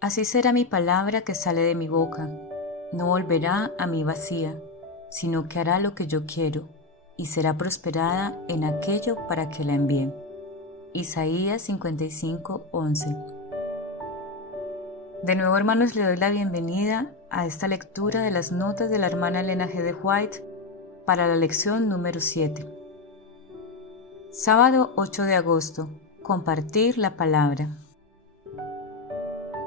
Así será mi palabra que sale de mi boca. No volverá a mí vacía, sino que hará lo que yo quiero y será prosperada en aquello para que la envíe. Isaías 55:11. De nuevo, hermanos, le doy la bienvenida a esta lectura de las notas de la hermana Elena G. de White para la lección número 7. Sábado 8 de agosto. Compartir la palabra.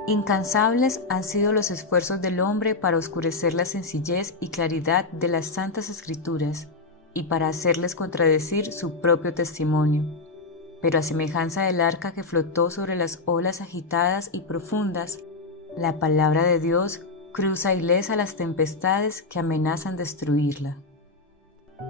Incansables han sido los esfuerzos del hombre para oscurecer la sencillez y claridad de las santas escrituras y para hacerles contradecir su propio testimonio. Pero a semejanza del arca que flotó sobre las olas agitadas y profundas, la palabra de Dios cruza ilesa las tempestades que amenazan destruirla.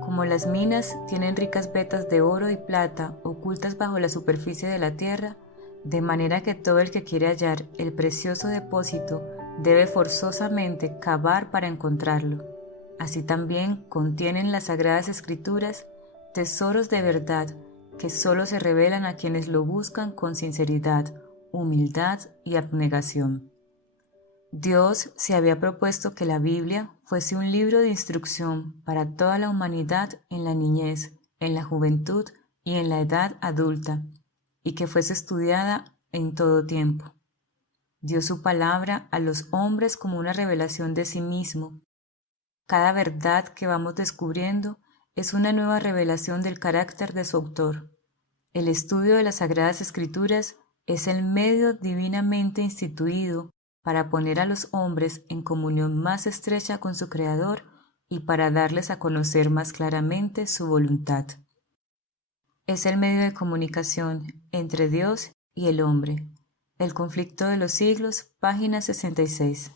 Como las minas tienen ricas vetas de oro y plata ocultas bajo la superficie de la tierra, de manera que todo el que quiere hallar el precioso depósito debe forzosamente cavar para encontrarlo. Así también contienen las Sagradas Escrituras tesoros de verdad que solo se revelan a quienes lo buscan con sinceridad, humildad y abnegación. Dios se había propuesto que la Biblia fuese un libro de instrucción para toda la humanidad en la niñez, en la juventud y en la edad adulta, y que fuese estudiada en todo tiempo. Dio su palabra a los hombres como una revelación de sí mismo. Cada verdad que vamos descubriendo es una nueva revelación del carácter de su autor. El estudio de las Sagradas Escrituras es el medio divinamente instituido para poner a los hombres en comunión más estrecha con su Creador y para darles a conocer más claramente su voluntad. Es el medio de comunicación entre Dios y el hombre. El conflicto de los siglos, página 66.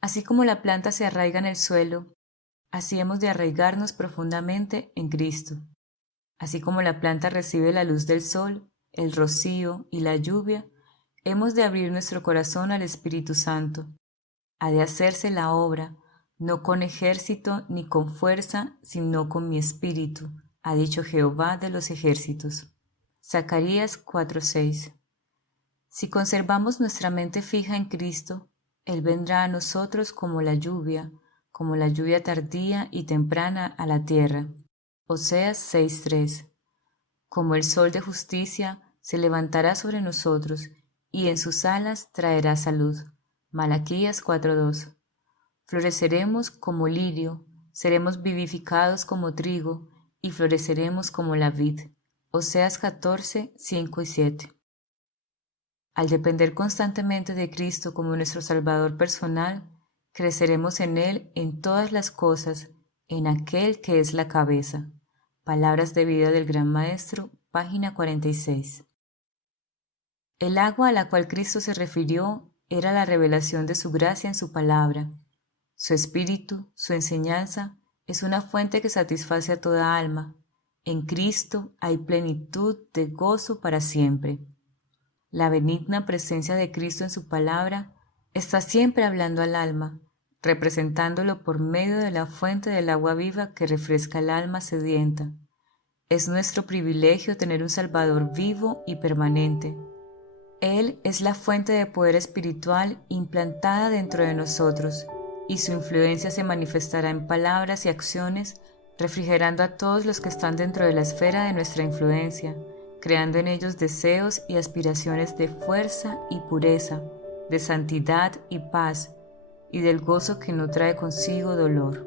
Así como la planta se arraiga en el suelo, así hemos de arraigarnos profundamente en Cristo. Así como la planta recibe la luz del sol, el rocío y la lluvia, hemos de abrir nuestro corazón al Espíritu Santo. Ha de hacerse la obra, no con ejército ni con fuerza, sino con mi espíritu, ha dicho Jehová de los ejércitos. Zacarías 4:6. Si conservamos nuestra mente fija en Cristo, Él vendrá a nosotros como la lluvia tardía y temprana a la tierra. Oseas 6:3. Como el sol de justicia se levantará sobre nosotros, y en sus alas traerá salud. Malaquías 4:2. Floreceremos como lirio, seremos vivificados como trigo, y floreceremos como la vid. Oseas 14:5 y 7. Al depender constantemente de Cristo como nuestro Salvador personal, creceremos en Él en todas las cosas, en aquel que es la cabeza. Palabras de vida del Gran Maestro, página 46. El agua a la cual Cristo se refirió era la revelación de su gracia en su palabra. Su espíritu, su enseñanza, es una fuente que satisface a toda alma. En Cristo hay plenitud de gozo para siempre. La benigna presencia de Cristo en su palabra está siempre hablando al alma, representándolo por medio de la fuente del agua viva que refresca el alma sedienta. Es nuestro privilegio tener un Salvador vivo y permanente. Él es la fuente de poder espiritual implantada dentro de nosotros, y su influencia se manifestará en palabras y acciones, refrigerando a todos los que están dentro de la esfera de nuestra influencia, creando en ellos deseos y aspiraciones de fuerza y pureza, de santidad y paz, y del gozo que no trae consigo dolor.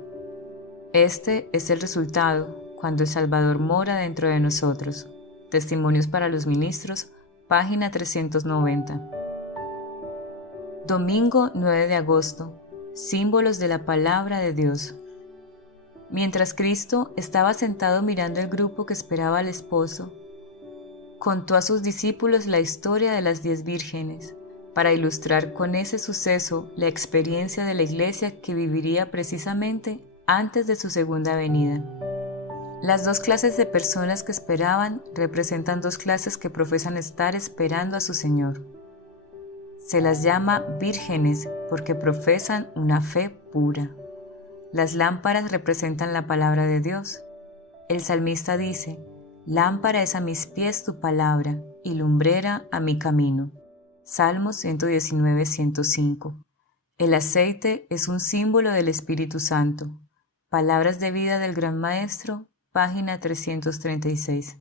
Este es el resultado cuando el Salvador mora dentro de nosotros. Testimonios para los ministros, página 390. Domingo 9 de agosto. Símbolos de la palabra de Dios. Mientras Cristo estaba sentado mirando el grupo que esperaba al esposo, contó a sus discípulos la historia de las 10 vírgenes, para ilustrar con ese suceso la experiencia de la iglesia que viviría precisamente antes de su segunda venida. Las dos clases de personas que esperaban representan dos clases que profesan estar esperando a su Señor. Se las llama vírgenes porque profesan una fe pura. Las lámparas representan la palabra de Dios. El salmista dice: «Lámpara es a mis pies tu palabra y lumbrera a mi camino». Salmos 119, 105. El aceite es un símbolo del Espíritu Santo. Palabras de vida del Gran Maestro, página 336.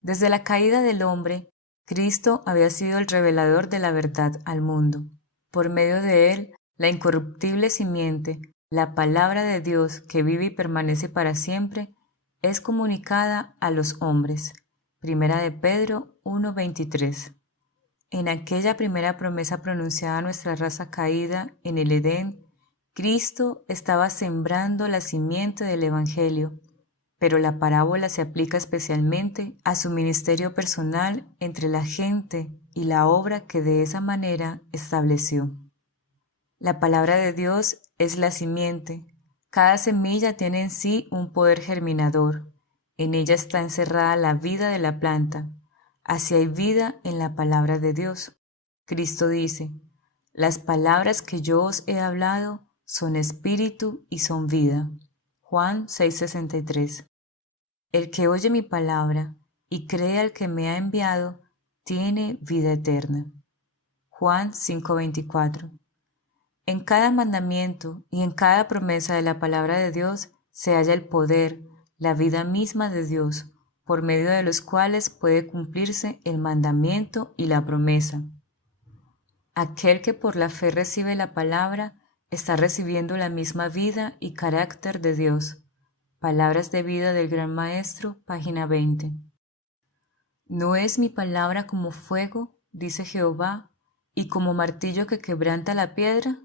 Desde la caída del hombre, Cristo había sido el revelador de la verdad al mundo. Por medio de él, la incorruptible simiente, la palabra de Dios que vive y permanece para siempre, es comunicada a los hombres. Primera de Pedro 1:23. En aquella primera promesa pronunciada a nuestra raza caída en el Edén, Cristo estaba sembrando la simiente del Evangelio, pero la parábola se aplica especialmente a su ministerio personal entre la gente y la obra que de esa manera estableció. La palabra de Dios es la simiente. Cada semilla tiene en sí un poder germinador. En ella está encerrada la vida de la planta. Así hay vida en la palabra de Dios. Cristo dice: las palabras que yo os he hablado son espíritu y son vida. Juan 6:63. El que oye mi palabra y cree al que me ha enviado, tiene vida eterna. Juan 5:24. En cada mandamiento y en cada promesa de la palabra de Dios se halla el poder, la vida misma de Dios, por medio de los cuales puede cumplirse el mandamiento y la promesa. Aquel que por la fe recibe la palabra está recibiendo la misma vida y carácter de Dios. Palabras de vida del Gran Maestro, página 20. ¿No es mi palabra como fuego, dice Jehová, y como martillo que quebranta la piedra?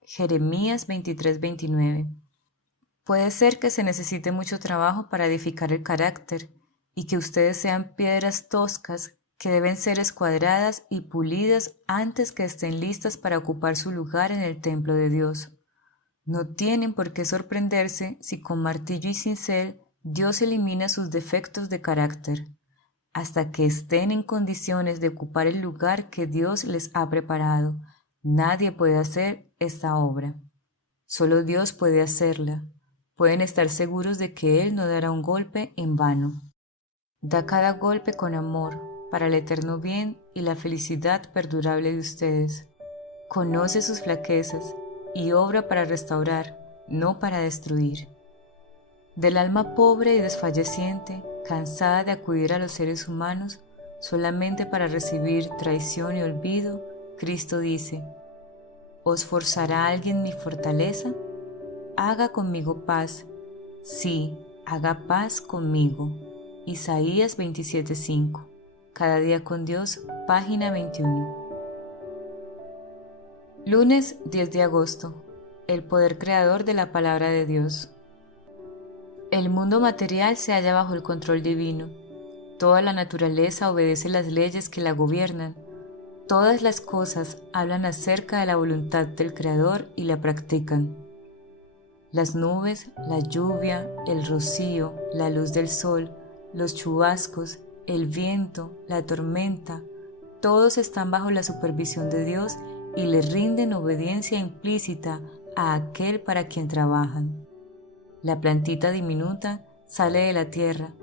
Jeremías 23:29. Puede ser que se necesite mucho trabajo para edificar el carácter y que ustedes sean piedras toscas que deben ser escuadradas y pulidas antes que estén listas para ocupar su lugar en el templo de Dios. No tienen por qué sorprenderse si con martillo y cincel Dios elimina sus defectos de carácter, hasta que estén en condiciones de ocupar el lugar que Dios les ha preparado. Nadie puede hacer esta obra. Solo Dios puede hacerla. Pueden estar seguros de que Él no dará un golpe en vano. Da cada golpe con amor, para el eterno bien y la felicidad perdurable de ustedes. Conoce sus flaquezas y obra para restaurar, no para destruir. Del alma pobre y desfalleciente, cansada de acudir a los seres humanos solamente para recibir traición y olvido, Cristo dice: ¿os forzará alguien mi fortaleza? Haga conmigo paz. Sí, haga paz conmigo. Isaías 27:5. Cada día con Dios, página 21. Lunes 10 de agosto. El poder creador de la palabra de Dios. El mundo material se halla bajo el control divino. Toda la naturaleza obedece las leyes que la gobiernan. Todas las cosas hablan acerca de la voluntad del Creador y la practican. Las nubes, la lluvia, el rocío, la luz del sol, los chubascos, el viento, la tormenta, todos están bajo la supervisión de Dios y le rinden obediencia implícita a aquel para quien trabajan. La plantita diminuta sale de la tierra,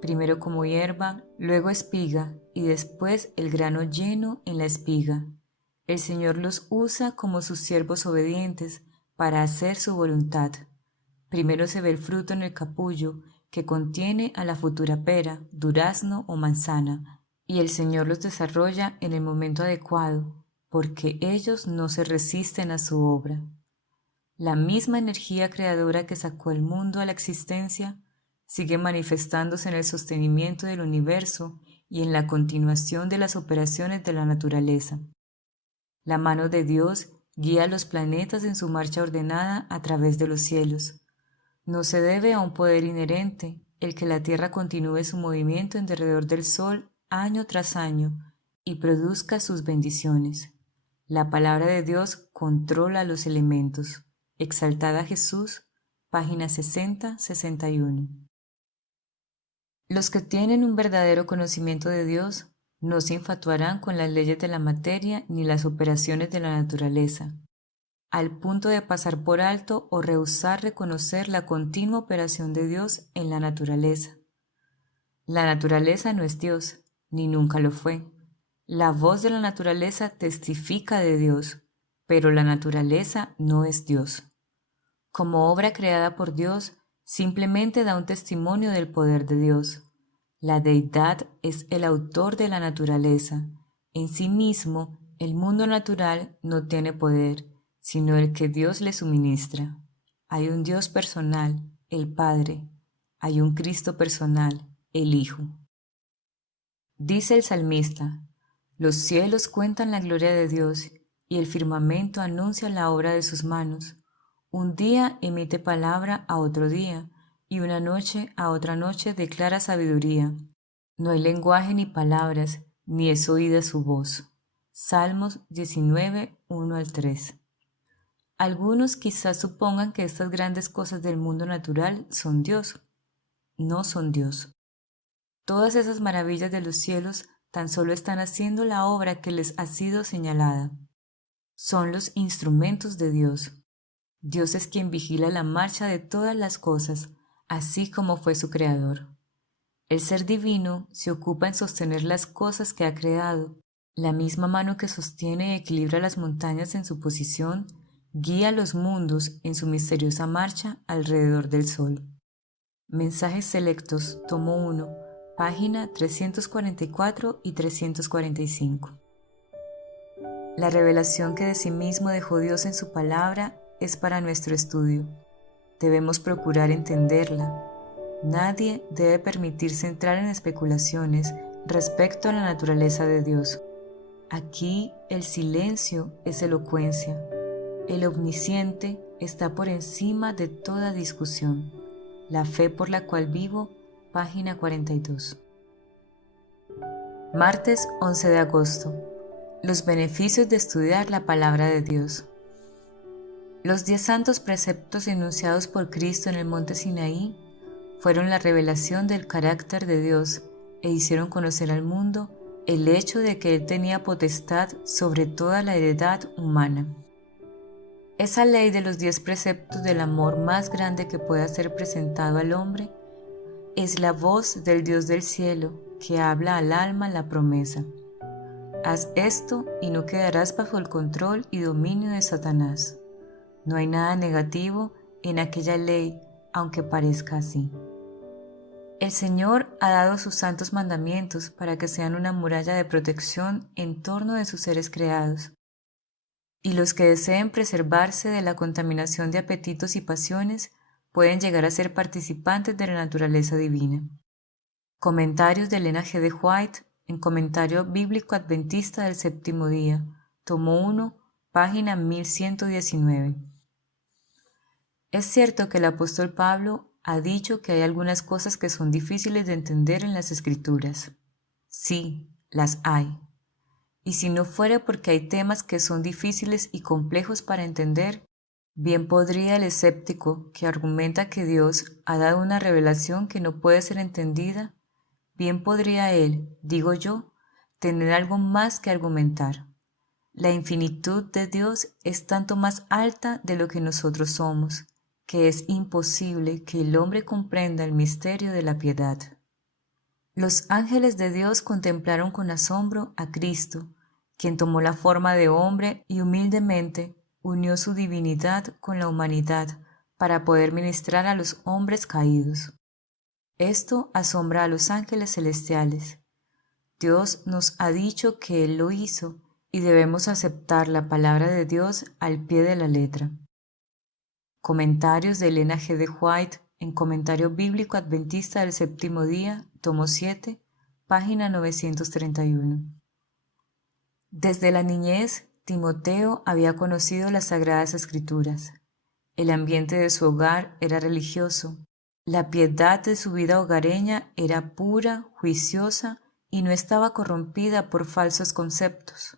primero como hierba, luego espiga y después el grano lleno en la espiga. El Señor los usa como sus siervos obedientes para hacer su voluntad. Primero se ve el fruto en el capullo que contiene a la futura pera, durazno o manzana, y el Señor los desarrolla en el momento adecuado, porque ellos no se resisten a su obra. La misma energía creadora que sacó el mundo a la existencia sigue manifestándose en el sostenimiento del universo y en la continuación de las operaciones de la naturaleza. La mano de Dios guía a los planetas en su marcha ordenada a través de los cielos. No se debe a un poder inherente el que la Tierra continúe su movimiento en derredor del Sol año tras año y produzca sus bendiciones. La palabra de Dios controla los elementos. Exaltada Jesús, página 60-61. Los que tienen un verdadero conocimiento de Dios no se infatuarán con las leyes de la materia ni las operaciones de la naturaleza, al punto de pasar por alto o rehusar reconocer la continua operación de Dios en la naturaleza. La naturaleza no es Dios, ni nunca lo fue. La voz de la naturaleza testifica de Dios, pero la naturaleza no es Dios. Como obra creada por Dios, simplemente da un testimonio del poder de Dios. La deidad es el autor de la naturaleza. En sí mismo, el mundo natural no tiene poder, sino el que Dios le suministra. Hay un Dios personal, el Padre. Hay un Cristo personal, el Hijo. Dice el salmista: los cielos cuentan la gloria de Dios, y el firmamento anuncia la obra de sus manos. Un día emite palabra a otro día, y una noche a otra noche declara sabiduría. No hay lenguaje ni palabras, ni es oída su voz. Salmos 19, 1 al 3. Algunos quizás supongan que estas grandes cosas del mundo natural son Dios. No son Dios. Todas esas maravillas de los cielos tan solo están haciendo la obra que les ha sido señalada. Son los instrumentos de Dios. Dios es quien vigila la marcha de todas las cosas, así como fue su creador. El ser divino se ocupa en sostener las cosas que ha creado. La misma mano que sostiene y equilibra las montañas en su posición, guía los mundos en su misteriosa marcha alrededor del sol. Mensajes selectos, tomo 1, página 344 y 345. La revelación que de sí mismo dejó Dios en su palabra es para nuestro estudio. Debemos procurar entenderla. Nadie debe permitirse entrar en especulaciones respecto a la naturaleza de Dios. Aquí el silencio es elocuencia. El omnisciente está por encima de toda discusión. La fe por la cual vivo, página 42. Martes 11 de agosto. Los beneficios de estudiar la palabra de Dios. Los 10 santos preceptos enunciados por Cristo en el monte Sinaí fueron la revelación del carácter de Dios e hicieron conocer al mundo el hecho de que Él tenía potestad sobre toda la heredad humana. Esa ley de los 10 preceptos del amor más grande que pueda ser presentado al hombre es la voz del Dios del cielo que habla al alma la promesa: haz esto y no quedarás bajo el control y dominio de Satanás. No hay nada negativo en aquella ley, aunque parezca así. El Señor ha dado sus santos mandamientos para que sean una muralla de protección en torno de sus seres creados. Y los que deseen preservarse de la contaminación de apetitos y pasiones pueden llegar a ser participantes de la naturaleza divina. Comentarios de Elena G. de White en Comentario Bíblico Adventista del Séptimo Día, tomo 1, página 1119. Es cierto que el apóstol Pablo ha dicho que hay algunas cosas que son difíciles de entender en las Escrituras. Sí, las hay. Y si no fuera porque hay temas que son difíciles y complejos para entender, bien podría el escéptico que argumenta que Dios ha dado una revelación que no puede ser entendida, bien podría él, digo yo, tener algo más que argumentar. La infinitud de Dios es tanto más alta de lo que nosotros somos, que es imposible que el hombre comprenda el misterio de la piedad. Los ángeles de Dios contemplaron con asombro a Cristo, quien tomó la forma de hombre y humildemente unió su divinidad con la humanidad para poder ministrar a los hombres caídos. Esto asombra a los ángeles celestiales. Dios nos ha dicho que Él lo hizo y debemos aceptar la palabra de Dios al pie de la letra. Comentarios de Elena G. de White en Comentario Bíblico Adventista del Séptimo Día, tomo 7, página 931. Desde la niñez, Timoteo había conocido las Sagradas Escrituras. El ambiente de su hogar era religioso. La piedad de su vida hogareña era pura, juiciosa y no estaba corrompida por falsos conceptos.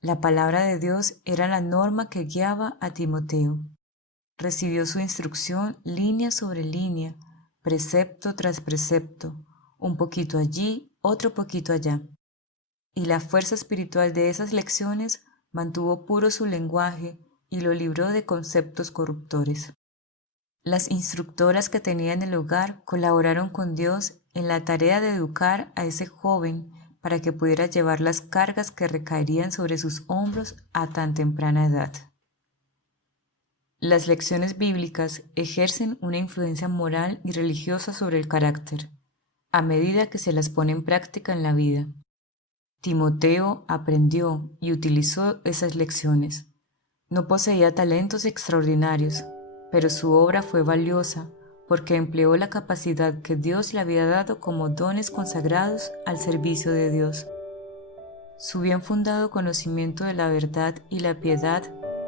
La palabra de Dios era la norma que guiaba a Timoteo. Recibió su instrucción línea sobre línea, precepto tras precepto, un poquito allí, otro poquito allá. Y la fuerza espiritual de esas lecciones mantuvo puro su lenguaje y lo libró de conceptos corruptores. Las instructoras que tenía en el hogar colaboraron con Dios en la tarea de educar a ese joven para que pudiera llevar las cargas que recaerían sobre sus hombros a tan temprana edad. Las lecciones bíblicas ejercen una influencia moral y religiosa sobre el carácter, a medida que se las pone en práctica en la vida. Timoteo aprendió y utilizó esas lecciones. No poseía talentos extraordinarios, pero su obra fue valiosa porque empleó la capacidad que Dios le había dado como dones consagrados al servicio de Dios. Su bien fundado conocimiento de la verdad y la piedad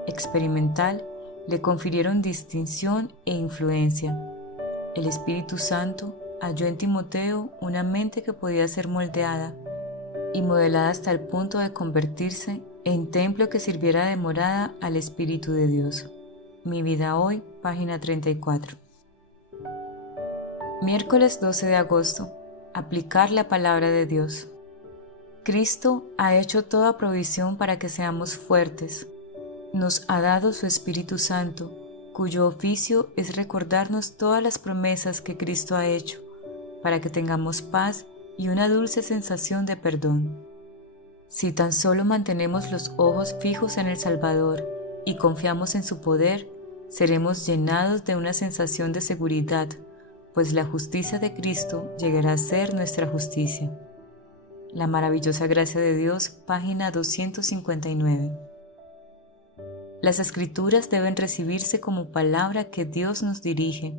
experimental le confirieron distinción e influencia. El Espíritu Santo halló en Timoteo una mente que podía ser moldeada y modelada hasta el punto de convertirse en templo que sirviera de morada al Espíritu de Dios. Mi vida hoy, página 34. Miércoles 12 de agosto. Aplicar la palabra de Dios. Cristo ha hecho toda provisión para que seamos fuertes. Nos ha dado su Espíritu Santo, cuyo oficio es recordarnos todas las promesas que Cristo ha hecho, para que tengamos paz y una dulce sensación de perdón. Si tan solo mantenemos los ojos fijos en el Salvador y confiamos en su poder, seremos llenados de una sensación de seguridad, pues la justicia de Cristo llegará a ser nuestra justicia. La maravillosa gracia de Dios, página 259. Las Escrituras deben recibirse como palabra que Dios nos dirige,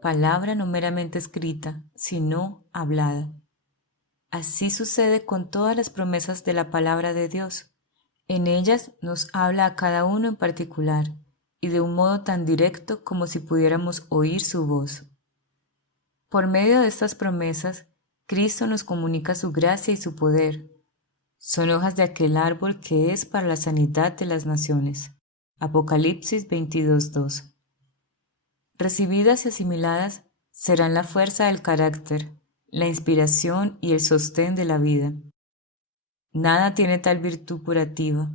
palabra no meramente escrita, sino hablada. Así sucede con todas las promesas de la palabra de Dios. En ellas nos habla a cada uno en particular y de un modo tan directo como si pudiéramos oír su voz. Por medio de estas promesas, Cristo nos comunica su gracia y su poder. Son hojas de aquel árbol que es para la sanidad de las naciones. Apocalipsis 22:2. Recibidas y asimiladas, serán la fuerza del carácter, la inspiración y el sostén de la vida. Nada tiene tal virtud curativa.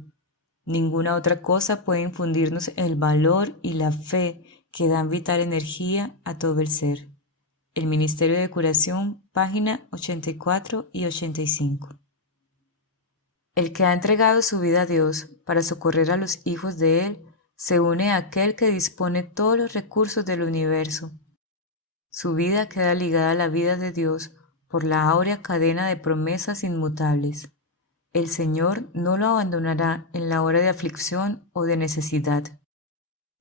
Ninguna otra cosa puede infundirnos el valor y la fe que dan vital energía a todo el ser. El Ministerio de Curación, página 84 y 85. El que ha entregado su vida a Dios para socorrer a los hijos de Él, se une a aquel que dispone todos los recursos del universo. Su vida queda ligada a la vida de Dios por la áurea cadena de promesas inmutables. El Señor no lo abandonará en la hora de aflicción o de necesidad.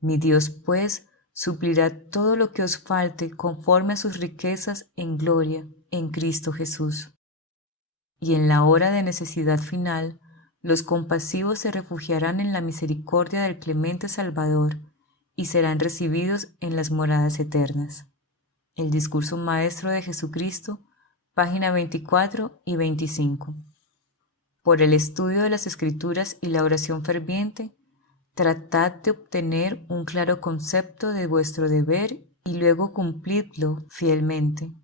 Mi Dios, pues, suplirá todo lo que os falte conforme a sus riquezas en gloria en Cristo Jesús. Y en la hora de necesidad final, los compasivos se refugiarán en la misericordia del clemente Salvador y serán recibidos en las moradas eternas. El discurso maestro de Jesucristo, página 24 y 25. Por el estudio de las Escrituras y la oración ferviente, tratad de obtener un claro concepto de vuestro deber y luego cumplidlo fielmente.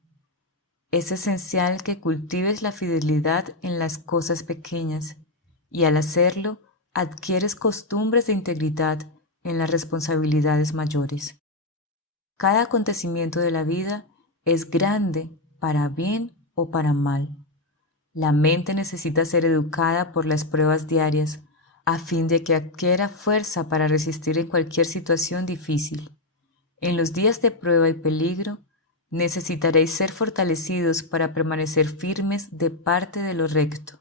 Es esencial que cultives la fidelidad en las cosas pequeñas y al hacerlo adquieres costumbres de integridad en las responsabilidades mayores. Cada acontecimiento de la vida es grande para bien o para mal. La mente necesita ser educada por las pruebas diarias a fin de que adquiera fuerza para resistir en cualquier situación difícil. En los días de prueba y peligro, necesitaréis ser fortalecidos para permanecer firmes de parte de lo recto,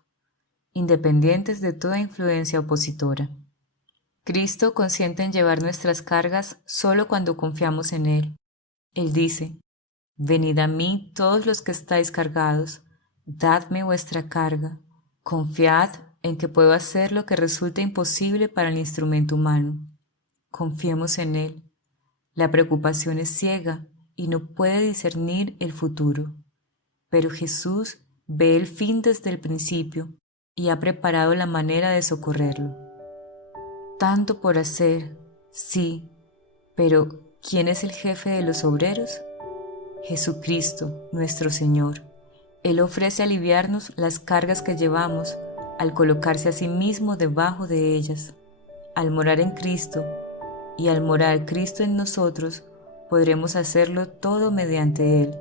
independientes de toda influencia opositora. Cristo consiente en llevar nuestras cargas solo cuando confiamos en Él. Él dice: «Venid a mí todos los que estáis cargados, dadme vuestra carga, confiad en que puedo hacer lo que resulta imposible para el instrumento humano». Confiemos en Él. La preocupación es ciega y no puede discernir el futuro, pero Jesús ve el fin desde el principio y ha preparado la manera de socorrerlo. Tanto por hacer, sí, pero ¿quién es el jefe de los obreros? Jesucristo, nuestro Señor. Él ofrece aliviarnos las cargas que llevamos al colocarse a sí mismo debajo de ellas. Al morar en Cristo y al morar Cristo en nosotros, podremos hacerlo todo mediante Él,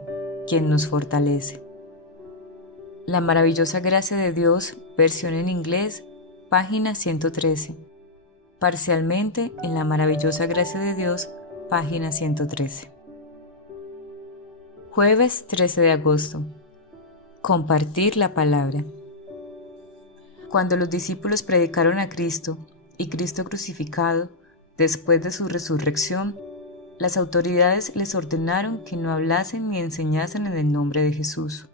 quien nos fortalece. La maravillosa gracia de Dios, versión en inglés, página 113. Parcialmente en La maravillosa gracia de Dios, página 113. Jueves 13 de agosto. Compartir la palabra. Cuando los discípulos predicaron a Cristo y Cristo crucificado, después de su resurrección, las autoridades les ordenaron que no hablasen ni enseñasen en el nombre de Jesús.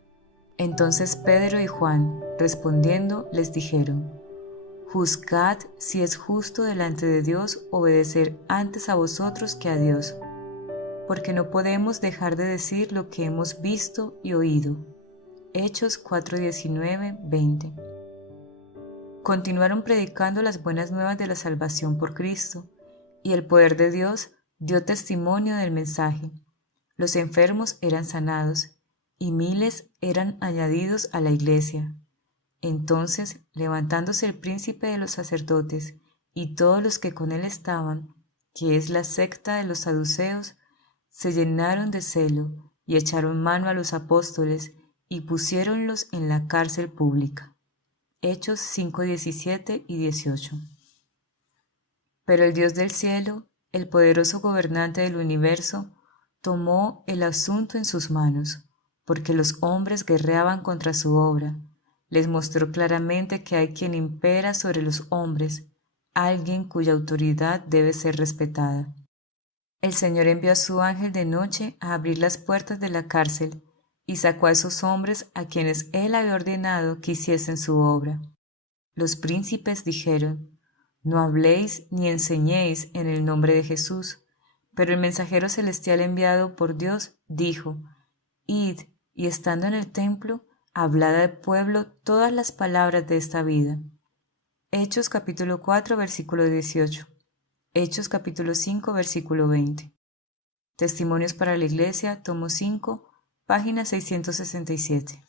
Entonces Pedro y Juan, respondiendo, les dijeron: Juzgad si es justo delante de Dios obedecer antes a vosotros que a Dios, porque no podemos dejar de decir lo que hemos visto y oído. Hechos 4:19, 20. Continuaron predicando las buenas nuevas de la salvación por Cristo, y el poder de Dios dio testimonio del mensaje. Los enfermos eran sanados, y miles eran añadidos a la iglesia. Entonces, levantándose el príncipe de los sacerdotes y todos los que con él estaban, que es la secta de los saduceos, se llenaron de celo y echaron mano a los apóstoles y pusiéronlos en la cárcel pública. Hechos 5:17 y 18. Pero el Dios del cielo, el poderoso gobernante del universo, tomó el asunto en sus manos, porque los hombres guerreaban contra su obra. Les mostró claramente que hay quien impera sobre los hombres, alguien cuya autoridad debe ser respetada. El Señor envió a su ángel de noche a abrir las puertas de la cárcel y sacó a esos hombres a quienes él había ordenado que hiciesen su obra. Los príncipes dijeron: No habléis ni enseñéis en el nombre de Jesús. Pero el mensajero celestial enviado por Dios dijo: Id, y estando en el templo, hablad al pueblo todas las palabras de esta vida. Hechos capítulo 4, versículo 18. Hechos capítulo 5, versículo 20. Testimonios para la Iglesia, tomo 5, página 667.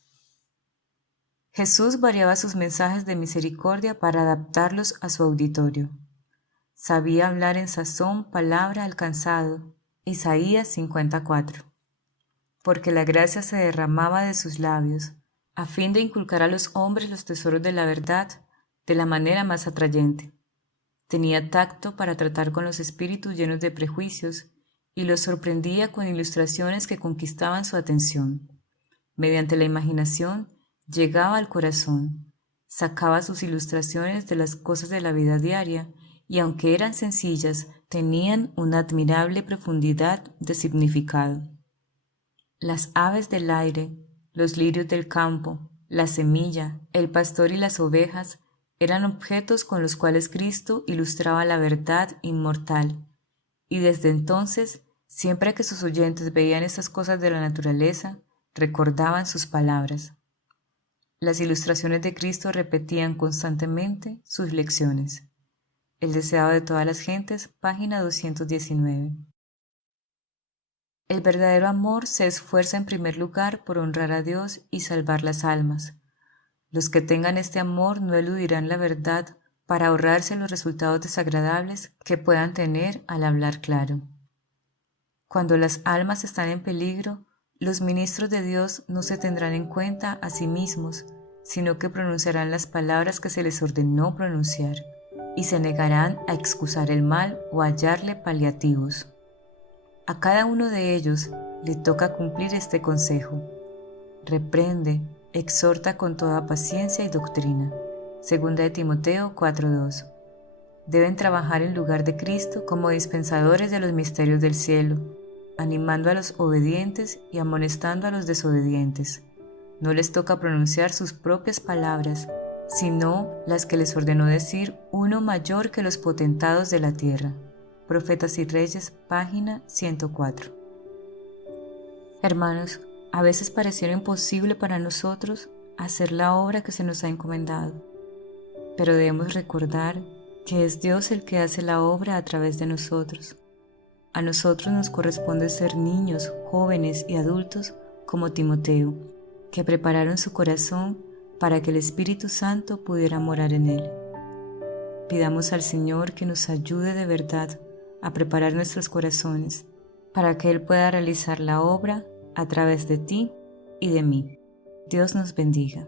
Jesús variaba sus mensajes de misericordia para adaptarlos a su auditorio. Sabía hablar en sazón palabra al cansado. Isaías 54. Porque la gracia se derramaba de sus labios, a fin de inculcar a los hombres los tesoros de la verdad de la manera más atrayente. Tenía tacto para tratar con los espíritus llenos de prejuicios y los sorprendía con ilustraciones que conquistaban su atención. Mediante la imaginación llegaba al corazón, sacaba sus ilustraciones de las cosas de la vida diaria y aunque eran sencillas, tenían una admirable profundidad de significado. Las aves del aire, los lirios del campo, la semilla, el pastor y las ovejas eran objetos con los cuales Cristo ilustraba la verdad inmortal, y desde entonces, siempre que sus oyentes veían esas cosas de la naturaleza, recordaban sus palabras. Las ilustraciones de Cristo repetían constantemente sus lecciones. El deseado de todas las gentes, página 219. El verdadero amor se esfuerza en primer lugar por honrar a Dios y salvar las almas. Los que tengan este amor no eludirán la verdad para ahorrarse los resultados desagradables que puedan tener al hablar claro. Cuando las almas están en peligro, los ministros de Dios no se tendrán en cuenta a sí mismos, sino que pronunciarán las palabras que se les ordenó pronunciar y se negarán a excusar el mal o a hallarle paliativos. A cada uno de ellos le toca cumplir este consejo: reprende, exhorta con toda paciencia y doctrina. 2 de Timoteo 4:2. Deben trabajar en lugar de Cristo como dispensadores de los misterios del cielo, animando a los obedientes y amonestando a los desobedientes. No les toca pronunciar sus propias palabras, sino las que les ordenó decir uno mayor que los potentados de la tierra. Profetas y Reyes, página 104. Hermanos, a veces pareciera imposible para nosotros hacer la obra que se nos ha encomendado, pero debemos recordar que es Dios el que hace la obra a través de nosotros. A nosotros nos corresponde ser niños, jóvenes y adultos como Timoteo, que prepararon su corazón para que el Espíritu Santo pudiera morar en él. Pidamos al Señor que nos ayude de verdad a preparar nuestros corazones para que Él pueda realizar la obra a través de ti y de mí. Dios nos bendiga.